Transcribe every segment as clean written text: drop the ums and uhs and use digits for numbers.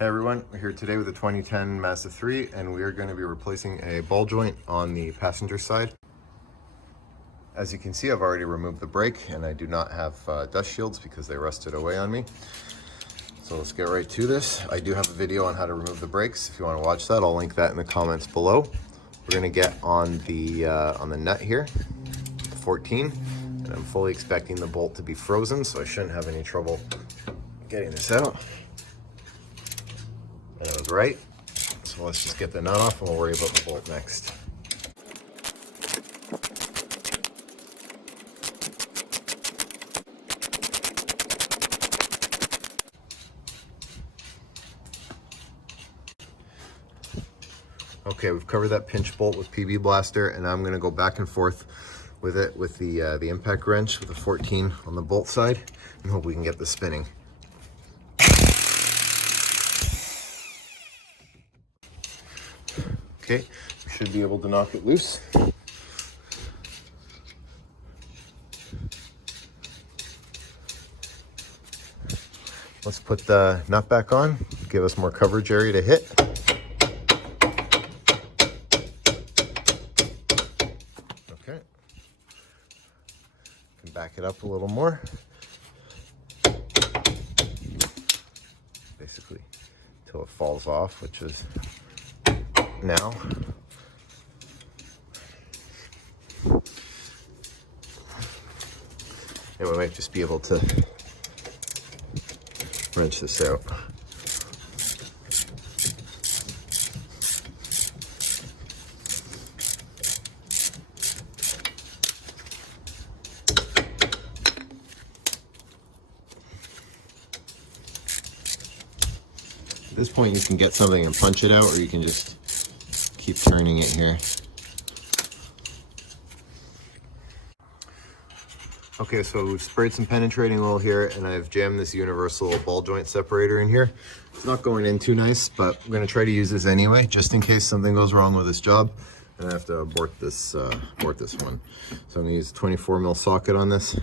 Hey everyone, we're here today with a 2010 Mazda 3 and we are going to be replacing a ball joint on the passenger side. As you can see, I've already removed the brake and I do not have dust shields because they rusted away on me. So let's get right to this. I do have a video on how to remove the brakes. If you want to watch that, I'll link that in the comments below. We're going to get on the nut here, 14, and I'm fully expecting the bolt to be frozen, so I shouldn't have any trouble getting this out. And it was right. So let's just get the nut off and we'll worry about the bolt next. Okay, we've covered that pinch bolt with PB Blaster, and I'm going to go back and forth with it with the impact wrench with the 14 on the bolt side and hope we can get this spinning. Okay, we should be able to knock it loose. Let's put the nut back on, give us more coverage area to hit. Okay, can back it up a little more. Basically, until it falls off, which is now. And we might just be able to wrench this out. At this point you can get something and punch it out, or you can just keep turning it here. Okay, so we've sprayed some penetrating oil here and I've jammed this universal ball joint separator in here. It's not going in too nice, but I'm going to try to use this anyway, just in case something goes wrong with this job and I have to abort this one. So I'm going to use a 24mm socket on this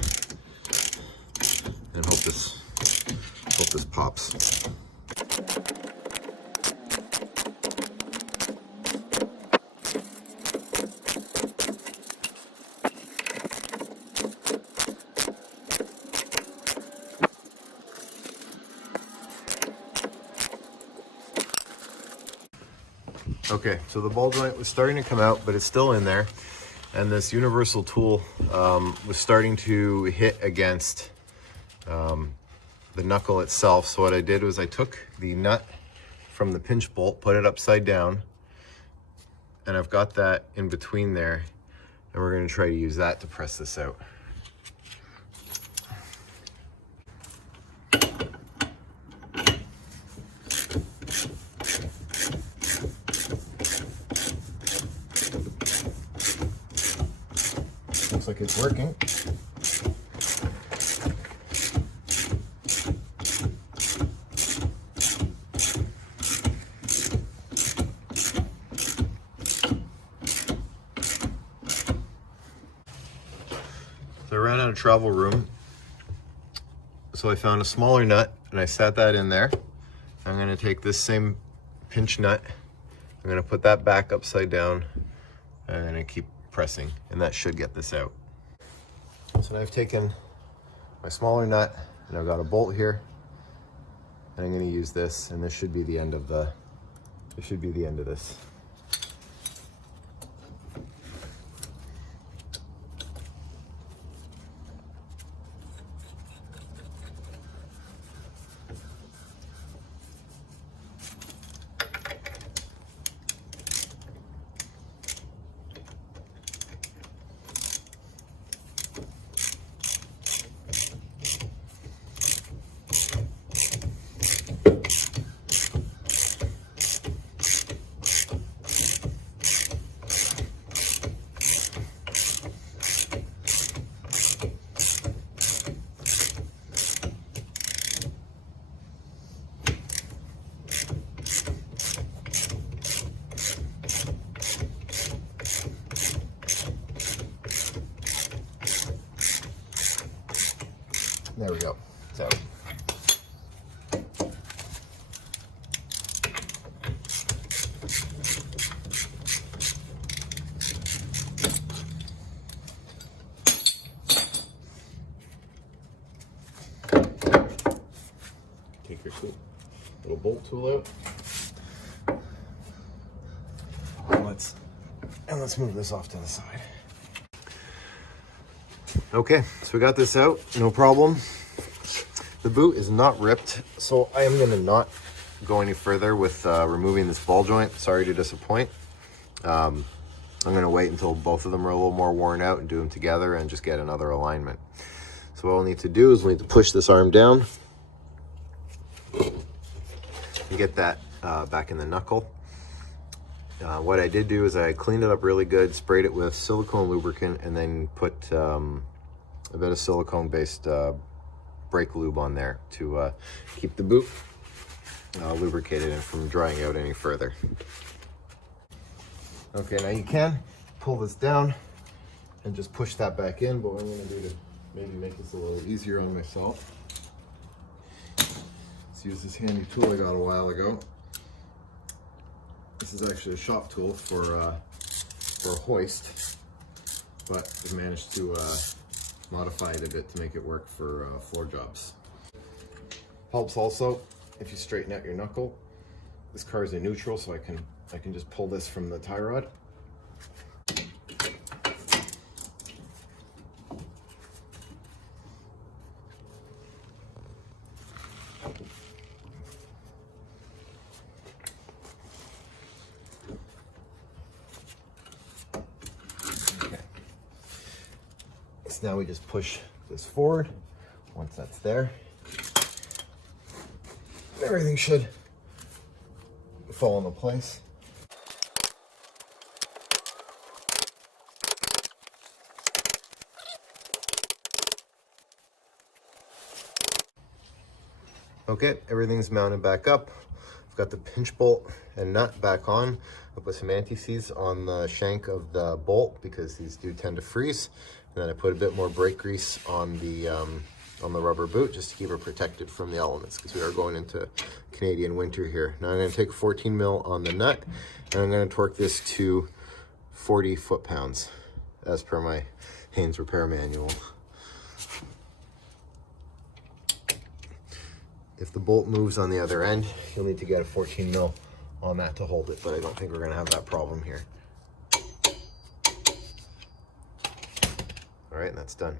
and hope this pops. Okay, so the ball joint was starting to come out, but it's still in there. And this universal tool was starting to hit against the knuckle itself. So what I did was I took the nut from the pinch bolt, put it upside down, and I've got that in between there. And we're gonna try to use that to press this out. Looks like it's working. So I ran out of travel room, so I found a smaller nut and I sat that in there. I'm going to take this same pinch nut, I'm going to put that back upside down, and I'm going to keep pressing, and that should get this out. So now I've taken my smaller nut and I've got a bolt here, and I'm going to use this, and this should be the end of this. There we go. It's out. take your little bolt tool out. And let's move this off to the side. Okay, so we got this out, no problem. The boot is not ripped, so I am gonna not go any further with removing this ball joint. Sorry to disappoint. I'm gonna wait until both of them are a little more worn out and do them together and just get another alignment. So what we'll need to do is we'll need to push this arm down and get that back in the knuckle. What I did do is I cleaned it up really good, sprayed it with silicone lubricant, and then put a bit of silicone-based brake lube on there to keep the boot lubricated and from drying out any further. Okay, now you can pull this down and just push that back in, but what I'm going to do to maybe make this a little easier on myself, let's use this handy tool I got a while ago. This is actually a shop tool for a hoist, but I've managed to modify it a bit to make it work for floor jobs. Helps also if you straighten out your knuckle. This car is in neutral, so I can just pull this from the tie rod. So now we just push this forward. Once that's there, everything should fall into place. Okay, everything's mounted back up. I've got the pinch bolt and nut back on. I put some anti-seize on the shank of the bolt because these do tend to freeze. And then I put a bit more brake grease on the rubber boot just to keep it protected from the elements because we are going into Canadian winter here. Now I'm going to take 14 mil on the nut and I'm going to torque this to 40 foot-pounds as per my Haynes repair manual. If the bolt moves on the other end, you'll need to get a 14 mil on that to hold it, but I don't think we're going to have that problem here. All right, that's done.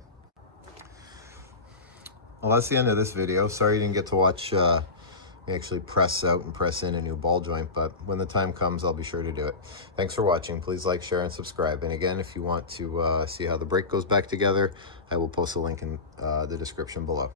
Well, that's the end of this video. Sorry you didn't get to watch me actually press out and press in a new ball joint, but when the time comes, I'll be sure to do it. Thanks for watching. Please like, share, and subscribe. And again, if you want to see how the brake goes back together, I will post a link in the description below.